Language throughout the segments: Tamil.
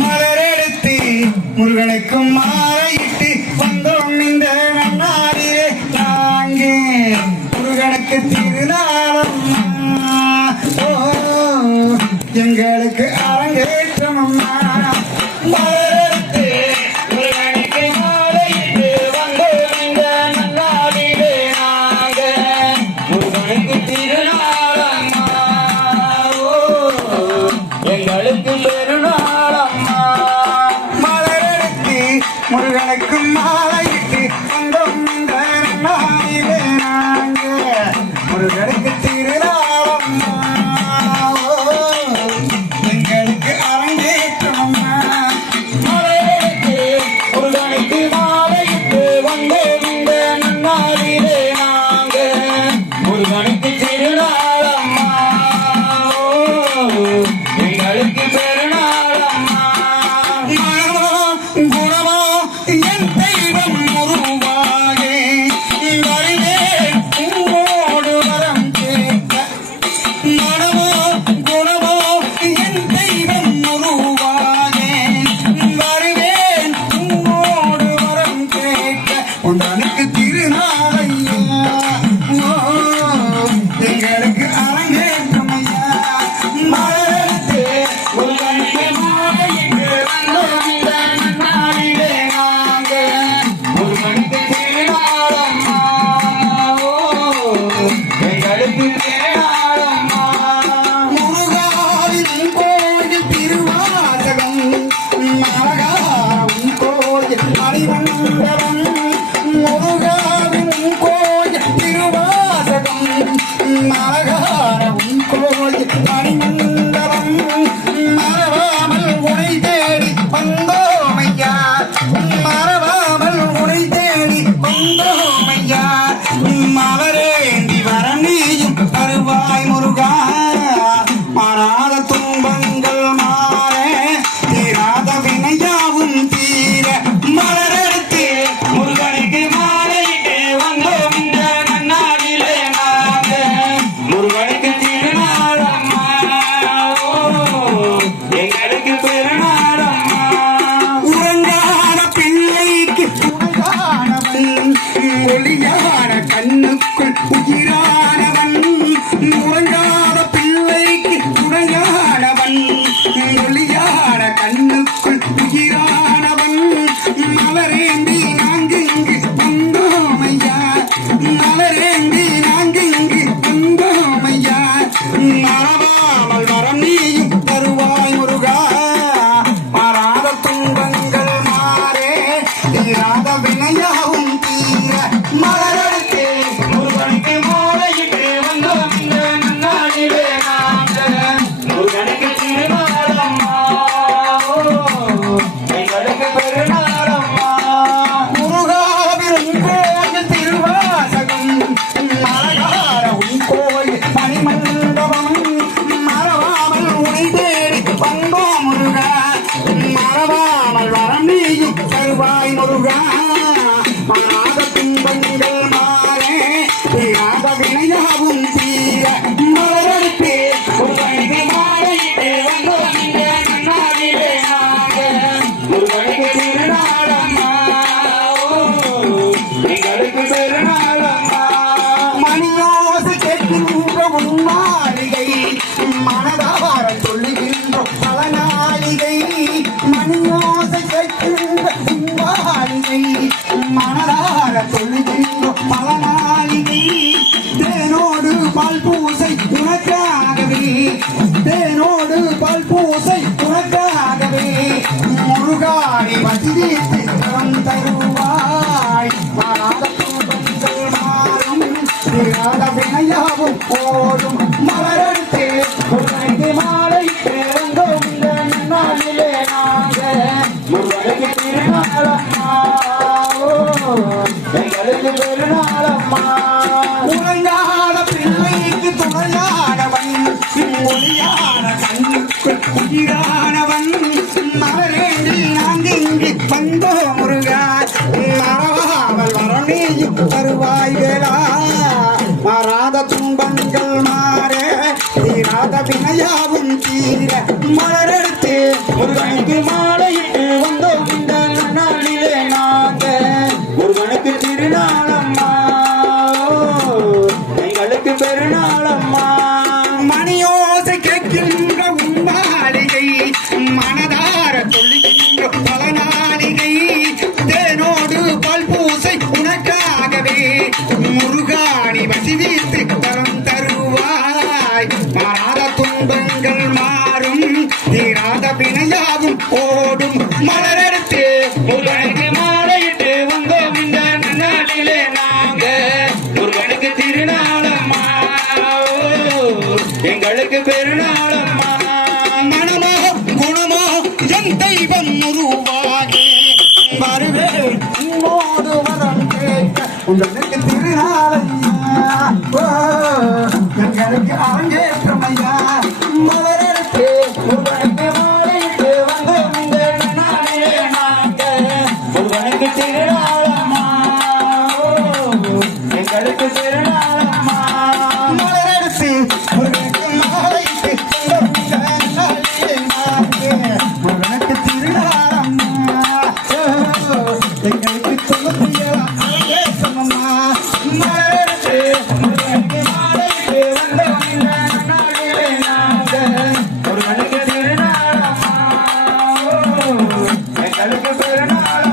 மலரெடுத்து முருகனுக்கு மாலையிட்டு வந்தோம் இந்த நன்னாரிலே நாங்கே முருகனுக்கு திருநாளம் எங்களுக்கு அரங்கேற்றம் அம்மா மலரெடுத்து முருகனுக்கு மாலையிட்டு வந்தோம் இந்த நன்னாரிலே நாங்கே முருகனுக்கு திருநாளம் எங்களுக்கு பெருநாளம்மா மலரெடுத்து முருகனுக்கு மாலையிட்டு வந்தோம் இந்த நாளிலே நாங்க முருகனுக்கு திருநாளம்மா எங்களுக்கு அரங்கேற்றமம்மா மலரெடுத்து முருகனுக்கு மாலையிட்டு வந்தோம் இந்த நாளிலே நாங்க முருகனுக்கு திருநாளம்மா எங்களுக்கு பெருநாளம்மா குணமோ என் தெய்வம் உருவாகே வருவேன் உன்னோடு வரம் கேட்க மனமோ குணமோ என் தெய்வம் உருவாகே வருவேன் உன்னோடு வரம் கேட்க உண்டனுக்கு திருநாளையா எங்களுக்கு அரங்கேற்றம் ஐயா மலரெடுத்து முருகனுக்கு மாலையிட்டு வந்தோம் இந்த நன்னாளிலே நாங்க முருகனுக்கு திருநாளம்மா எங்களுக்கு திருநாளம்மா முருகாவின் கோயில் திருவாசகம் மலகாவின் கோயில் மணிமண்டபம் முருகாவின் கோயில் திருவாசகம் மலகாரவும் கோயில் மணிமண்டபம் மறவாமல் உனை தேடி வந்தோமையா மறவாமல் உனை தேடி வந்தோமையா மலரேந்தி வரம் நீயும் தருவாய் முருகா மாறாத துன்பங்கள் மாற தீராத வினையாவும் தீர மலரெடுத்து முருகனுக்கு மாலையிட்டு வந்தோம் இந்த நன்னாளிலே நாங்க முருகனுக்கு திருநாளம்மா எங்களுக்கு பெருநாளம்மா உறங்கான பிள்ளைக்கு துணையானவன் ஒளியான கண்ணுக்குள் உயிரானவன் உறங்காத பிள்ளைக்கு துணையானவன் ஒளியான கண்ணுக்குள் உயிரானவன் மலரேந்தி நாங்கெங்கு வந்தோமையா மலரேந்தி நாங்கெங்கு வந்தோமையா மறவாமல் வரம் நீயும் தருவாய் முருகா மாறாத துன்பங்கள் மாறே தீராத வினையாவும் தீர மலரெடுத்து முருகனுக்கு மாலையிட்டு வந்தோம் இந்த நன்னாளிலே நாங்க முருகனுக்கு திருநாளம்மா எங்களுக்கு பெருநாளம்மா முருகாவின் கோயில் திருவாசகம் மலகார உன் கோயில் மணிமண்டபம் மறவாமல் உனை தேடி வந்தோம் முருகா மறவாமல் வரம் நீயும் தருவாய் முருகா மாறாத துன்பங்கள் மாறே தீராத வினையாவும் தீர மலரெடுத்து முருகனுக்கு மாலையிட்டு வந்தோம் இந்த நன்னாளிலே நாங்க முருகனுக்கு திருநாளம்மா எங்களுக்கு பெருநாளம்மா மணியோசை கேட்கின்ற உன்னாளிகை மனதார சொல்லுகின்ற பல நாளிகை மணியோசை கேட்கின்ற உன்னாளிகை மனதார சொல்லுகின்ற பல நாளிகை தேனோடு பால் பூசை உனக்காகவே தேனோடு பால் பூசை உனக்காகவே முருகாரி வசிதீர்த்து தரம் தருவாய் மாறாத துன்பங்கள் மாறும் தீராத வினையாவும் போடும் மலரெடுத்து முருகனுக்கு மாலையிட்டு வந்தோம் இந்த நன்னாளிலே நாங்க முருகனுக்கு திருநாளம்மா எங்களுக்கு பெருநாளம்மா உறங்காத பிள்ளைக்கு துணையானவன் ஒளியான கண்ணுக்கு உயிரானவன் மலரேந்தி நாங்கெங்கு வந்தோம் முருகா மறவாமல் வரம் நீயும் தருவாய் வேளா மாறாத துன்பங்கள் மாற தீராத வினையாவும் தீர மலரெடுத்து முருகனுக்கு என் தெய்வம் உருவாகி வருவேன் உன்னோடு வரம் கேட்க உங்களுக்கு திருநாளையா எங்களுக்கு அரங்கேற்றமையா மலரடுத்து உங்களுக்கு மாலையிட்டு வந்து உங்களுக்கு திருநாளம்மா எங்களுக்கு திருநாளம்மா மலரடுத்து உங்களுக்கு மாலையிட்டு உங்களுக்கு திருநாளம்மா எங்களுக்கு சொல்லம்மா மலரடுத்து உங்களுக்கு மாலையிட்டு ஒரு மணிக்கு திருநாளம்மா எங்களுக்கு திருநாளம்மா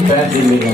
Tragedy